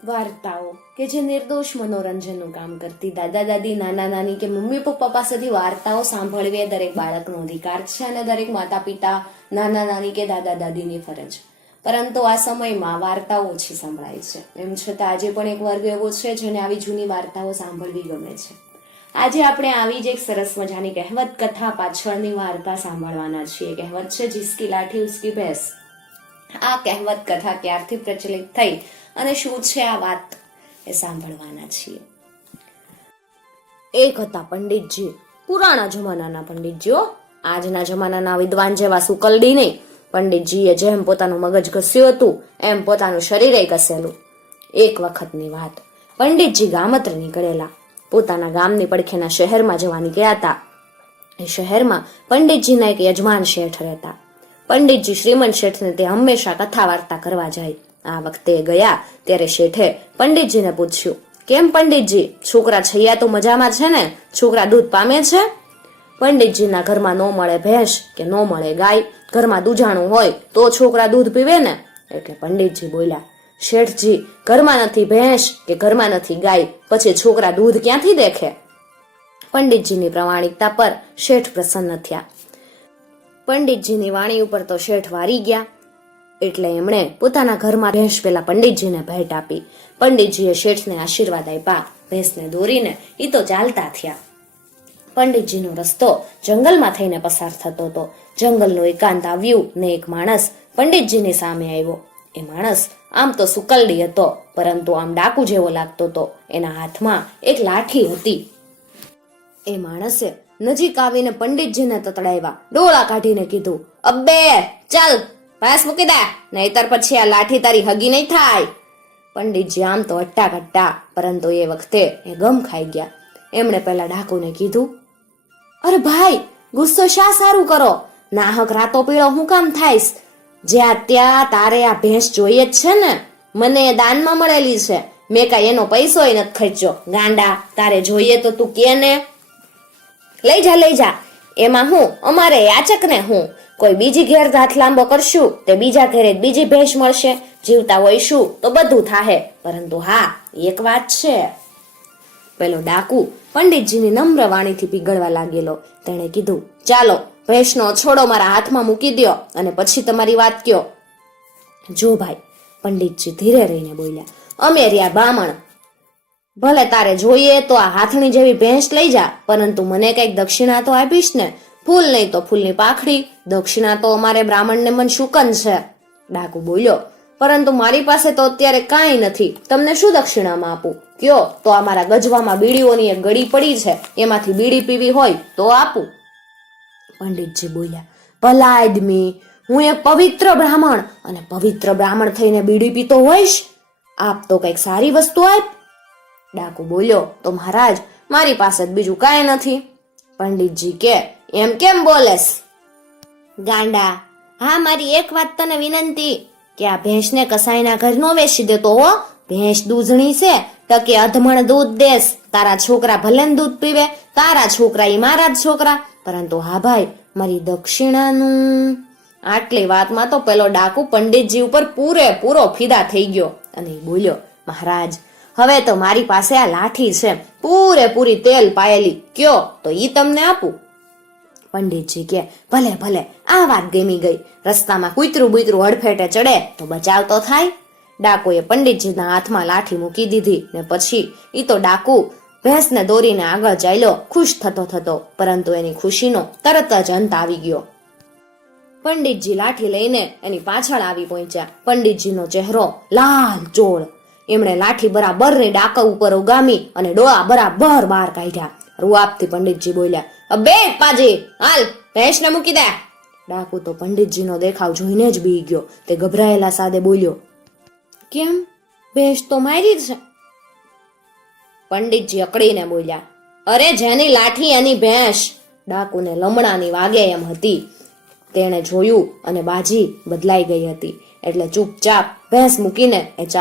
વાર્તાઓ કે જે નિર્દોષ મનોરંજનનું કામ કરતી, દાદા દાદી, નાના નાની કે મમ્મી પપ્પા પાસેથી વાર્તાઓ સાંભળવી એ દરેક બાળકનો અધિકાર છે અને દરેક માતા પિતા, નાના નાની કે દાદા દાદીની ફરજ. પરંતુ આ સમયમાં વાર્તાઓ ઓછી સંભળાય છે. એમ છતાં આજે પણ એક વર્ગ એવો છે જેને આવી જૂની વાર્તાઓ સાંભળવી ગમે છે. આજે આપણે આવી જ એક સરસ મજાની કહેવત કથા પાછળની વાર્તા સાંભળવાના છીએ. કહેવત છે જિસકી લાઠી ઉસકી ભેંસ. આ કહેવત કથા ક્યારથી પ્રચલિત થઈ અને શું છે આ વાત એ સાંભળવાના છીએ. એક હતા પંડિતજી, પુરાણા જમાનાના પંડિતજીઓ. આજના જમાનાના વિદ્વાન જેવા સુકલડી નહીં. પંડિતજીએ જેમ પોતાનું મગજ ઘસ્યું હતું એમ પોતાનું શરીરે ઘસેલું. એક વખતની વાત, પંડિતજી ગામત્ર નીકળેલા. પોતાના ગામની પડખેના શહેરમાં જવા નીકળ્યા હતા. એ શહેરમાં પંડિતજીના એક યજમાન શેઠ રહેતા. પંડિતજી શ્રીમંત શેઠને તે હંમેશા કથા વાર્તા કરવા જાય. આ વખતે ગયા ત્યારે શેઠે પંડિતજીને પૂછ્યું, કેમ પંડિતજી, છોકરા છૈયા તો મજામાં છે ને? છોકરા દૂધ પામે છે? પંડિતજીના ઘરમાં ન મળે ભેંસ કે ન મળે ગાય, ઘરમાં દૂધાણું હોય તો છોકરા દૂધ પીવે ને. એટલે પંડિતજી બોલ્યા, શેઠજી, ઘરમાં નથી ભેંસ કે ઘરમાં નથી ગાય, પછી છોકરા દૂધ ક્યાંથી દેખે? પંડિતજીની પ્રમાણિકતા પર શેઠ પ્રસન્ન થયા. પંડિતજીની વાણી ઉપર તો શેઠ વારી ગયા. એટલે એમણે પોતાના ઘરમાં ભેંસ પેલા પંડિતજીને ભેટ આપી. પંડિતજીએ શેઠને આશીર્વાદ આપ્યા. ભેંસને દોરીને ઈ તો ચાલતા થયા. પંડિતજીનો રસ્તો જંગલમાં થઈને પસાર થતો હતો. જંગલનું એકાંત આવ્યું ને એક માણસ પંડિતજીની સામે આવ્યો. એ માણસ આમ તો સુકલડી હતો, પરંતુ આમ ડાકુ જેવો લાગતો હતો. એના હાથમાં એક લાઠી હતી. એ માણસે નજીક આવીને પંડિતજીને તતડાવ્યા. ડોળા કાઢીને કીધું, અબ્બે ચાલ ભેંસ મૂકી દે, નહીતર પછી આ લાઠી તારી હગી નહીં થાય. પંડિતજી આમ તો હટ્ટા કટ્ટા, પરંતુ એ વખતે એ ગમ ખાઈ ગયા. એમણે પેલા ડાકુને કીધું, અરે ભાઈ, ગુસ્સો શા સારું કરો? નાહક રાતો પીળો હું કામ થાઈશ? જ્યાં ત્યાં તારે આ ભેંસ જોઈએ જ છે ને? મને એ દાનમાં મળેલી છે, મેં કાંઈ એનો પૈસોય નથી ખર્ચ્યો. ગાંડા, તારે જોઈએ તો તું કે ને, લઈ જા. એમાં હું, અમારે યાચક ને હું? કોઈ બીજી ઘેર હાથ લાંબો કરશું તે બીજા ઘરે બીજી ભેંસ મળશે. જીવતા હોઈશું તો બધું થાહે, પરંતુ હા, એક વાત છે. પેલો ડાકુ પંડિતજીની નમ્ર વાણીથી પીગળવા લાગેલો. તેણે કીધું, ચાલો ભેંસનો છોડો મારા હાથમાં મૂકી દ્યો અને પછી તમારી વાત કયો. જો ભાઈ, પંડિતજી ધીરે રહીને બોલ્યા, અમે રહ્યા બામણ. ભલે તારે જોઈએ તો આ હાથણી જેવી ભેંસ લઈ જા, પરંતુ મને કઈક દક્ષિણા તો આપીશ ને? ફૂલ નહીં તો ફૂલની પાખડી. દક્ષિણા તો અમારે બ્રાહ્મણને મન શુકન છે. ડાકુ બોલ્યો, પરંતુ મારી પાસે તો અત્યારે કાંઈ નથી. તમને શું દક્ષિણામાં આપું? કયો તો અમારા ગજવામાં બીડીઓની એક ગળી પડી છે, એમાંથી બીડી પીવી હોય તો આપું. પંડિતજી બોલ્યા, ભલા આદમી, હું એક પવિત્ર બ્રાહ્મણ, અને પવિત્ર બ્રાહ્મણ થઈને બીડી પીતો હોઈશ? આપ તો કઈક સારી વસ્તુ આપ. ડાકુ બોલ્યો, તો મહારાજ, મારી પાસે બીજું કાંઈ નથી. પંડિતજી કે, એમ કેમ બોલેસ? ગાંડા, હા, મારી એક વાત તને વિનંતી, કે આ ભેંસને કસાઈના ઘર નો વેચી દેતો હો. ભેંસ દૂધણી છે, ટકે અધમણ દૂધ દેશ. તારા છોકરા ભલે દૂધ પીવે, તારા છોકરા ઈ મારા જ છોકરા, પરંતુ હા ભાઈ, મારી દક્ષિણાનું. આટલી વાતમાં તો પેલો ડાકુ પંડિતજી ઉપર પૂરેપૂરો ફિદા થઈ ગયો અને બોલ્યો, મહારાજ, હવે તો મારી પાસે આ લાઠી છે, પૂરેપૂરી તેલ પાયેલી, કયો તો ઈ તમને આપું. પંડિતજી કે, ભલે ભલે, આ વાત ગમી ગઈ. રસ્તામાં કૂતરું બુતરું હડફેટે ચડે તો બચાવ તો થાય. ડાકુએ પંડિતજીના હાથમાં લાઠી મૂકી દીધી ને પછી ઈ તો ડાકુ ભેંસને દોરીને આગળ ચાલ્યો, ખુશ થતો, પરંતુ એની ખુશીનો તરત જ અંત આવી ગયો. પંડિતજી લાઠી લઈને એની પાછળ આવી પહોંચ્યા. પંડિતજીનો ચહેરો લાલ ચોળ. એમણે લાઠી બરાબરની ડાકા ઉપર ઉગામી અને ડોળા બરાબર બહાર કાઢ્યા. રૂઆબથી પંડિતજી બોલ્યા, અબે પાજી, હાલ ભેંસને મૂકી દે. ડાકુ તો પંડિતજીનો દેખાવ જોઈને જ બી ગયો. તે ગભરાયેલા સાદે બોલ્યો, કેમ, ભેંસ તો મારી છે. પંડિતજી અકડીને બોલ્યા, અરે જેની લાઠી એની ભેંસ. ડાકુને લમણાની વાગે એમ હતી. તેણે જોયું અને બાજી બદલાઈ ગઈ હતી, એટલે ચૂપચાપ ભેંસ મૂકીને એ